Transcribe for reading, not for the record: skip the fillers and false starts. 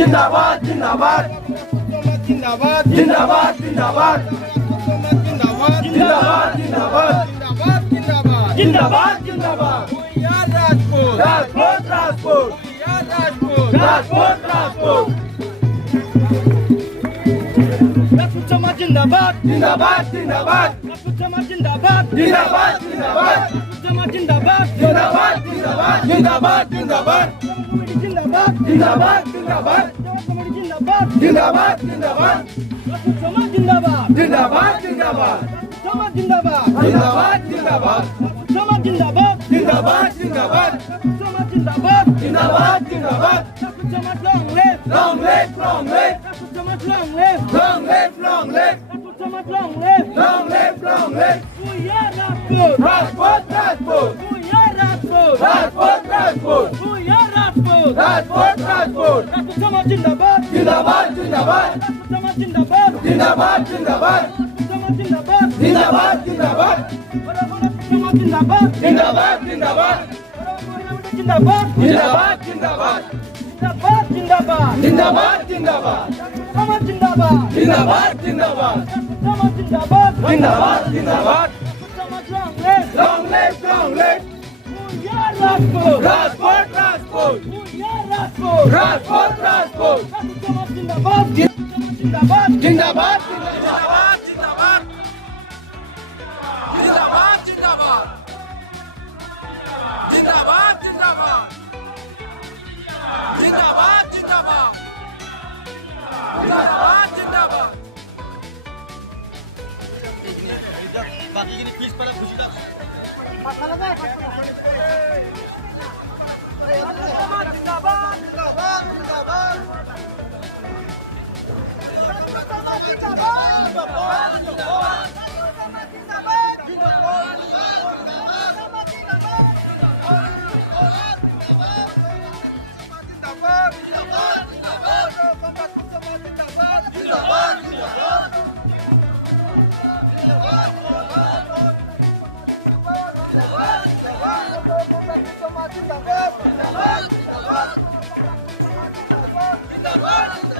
जिंदाबाद जिंदाबाद जिंदाबाद जिंदाबाद जिंदाबाद जिंदाबाद जिंदाबाद जिंदाबाद जिंदाबाद जिंदाबाद राजपूत राजपूत राजपूत राजपूत राजपूत समाज जिंदाबाद जिंदाबाद जिंदाबाद राजपूत समाज जिंदाबाद जिंदाबाद जिंदाबाद समाज जिंदाबाद जिंदाबाद जिंदाबाद जिंदाबाद जिंदाबाद जिंदाबाद जिंदाबाद जिंदाबाद जिंदाबाद जिंदाबाद समाज जिंदाबाद जिंदाबाद जिंदाबाद समाज जिंदाबाद जिंदाबाद जिंदाबाद समाज जिंदाबाद जिंदाबाद जिंदाबाद समाज जिंदाबाद जिंदाबाद जिंदाबाद समाज long live long live समाज long live long live long live समाज long live long live long live we are Rajput Rajput we are Rajput Rajput Rajput we are Rajput Rajput Rajput समाज जिंदाबाद जिंदाबाद जिंदाबाद समाज जिंदाबाद जिंदाबाद जिंदाबाद समाज जिंदाबाद जिंदाबाद जिंदाबाद समाज जिंदाबाद जिंदाबाद जिंदाबाद जिंदाबाद जिंदाबाद जिंदाबाद जिंदाबाद जिंदाबाद जिंदाबाद समाज जिंदाबाद जिंदाबाद जिंदाबाद समाज जिंदाबाद जिंदाबाद जिंदाबाद समाज long live long live Rajput Rajput Rajput Rajput Rajput Rajput समाज जिंदाबाद जिंदाबाद जिंदाबाद जिंदाबाद जिंदाबाद जिंदाबाद जिंदाबाद जिंदाबाद जिंदाबाद जिंदाबाद जिंदाबाद जिंदाबाद जिंदाबाद बाकी ini quiz pada खुशी dah जिंदाबाद जिंदाबाद जिंदाबाद जिंदाबाद